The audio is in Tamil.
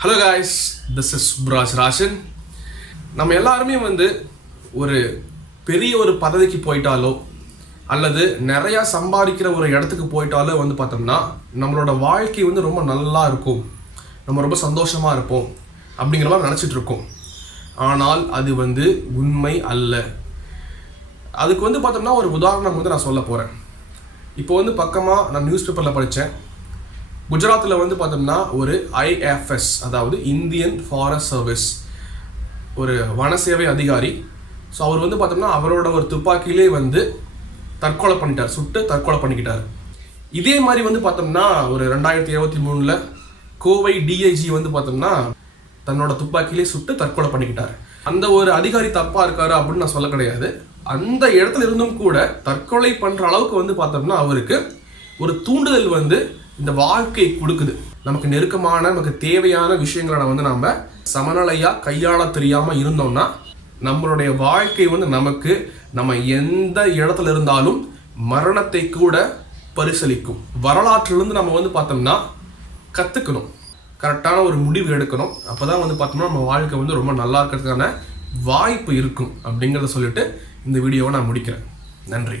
Hello guys this is Subraj Rajan நம்ம எல்லாருமே வந்து ஒரு பெரிய ஒரு பதவிக்கு போயிட்டாலோ அல்லது நிறையா சம்பாதிக்கிற ஒரு இடத்துக்கு போயிட்டாலோ வந்து பார்த்தோம்னா நம்மளோட வாழ்க்கை வந்து ரொம்ப நல்லா இருக்கும். நம்ம ரொம்ப சந்தோஷமாக இருப்போம் அப்படிங்கிற மாதிரி நினச்சிட்டு இருக்கோம். ஆனால் அது வந்து உண்மை அல்ல. அதுக்கு வந்து பார்த்தோம்னா ஒரு உதாரணம் வந்து நான் சொல்ல போகிறேன் இப்போ வந்து பக்கமாக நான் நியூஸ் பேப்பரில் படித்தேன் குஜராத்தில் வந்து பார்த்தோம்னா ஒரு ஐஎஃப்எஸ் அதாவது இந்தியன் ஃபாரஸ்ட் சர்வீஸ் ஒரு வனசேவை அதிகாரி. ஸோ அவர் வந்து பார்த்தோம்னா அவரோட ஒரு துப்பாக்கியிலே வந்து தற்கொலை பண்ணிட்டார் சுட்டு தற்கொலை பண்ணிக்கிட்டார். இதே மாதிரி வந்து பார்த்தோம்னா ஒரு ரெண்டாயிரத்தி இருபத்தி மூணில் கோவை டிஐஜி வந்து பார்த்தோம்னா தன்னோட துப்பாக்கியிலே சுட்டு தற்கொலை பண்ணிக்கிட்டார். அந்த ஒரு அதிகாரி தப்பாக இருக்காரு அப்படின்னு நான் சொல்ல கிடையாது. அந்த இடத்துல இருந்தும் கூட தற்கொலை பண்ணுற அளவுக்கு வந்து பார்த்தோம்னா அவருக்கு ஒரு தூண்டுதல் வந்து இந்த வாழ்க்கை கொடுக்குது. நமக்கு நெருக்கமான நமக்கு தேவையான விஷயங்களை வந்து நம்ம சமநிலையாக கையாள தெரியாமல் இருந்தோம்னா நம்மளுடைய வாழ்க்கை வந்து நமக்கு நம்ம எந்த இடத்துல இருந்தாலும் மரணத்தை கூட பரிசளிக்கும். வரலாற்றிலிருந்து நம்ம வந்து பார்த்தோம்னா கற்றுக்கணும் கரெக்டான ஒரு முடிவு எடுக்கணும். அப்போ தான் வந்து பார்த்தோம்னா நம்ம வாழ்க்கை வந்து ரொம்ப நல்லா இருக்கிறதுக்கான வாய்ப்பு இருக்கும். அப்படிங்கிறத சொல்லிட்டு இந்த வீடியோவை நான் முடிக்கிறேன். நன்றி.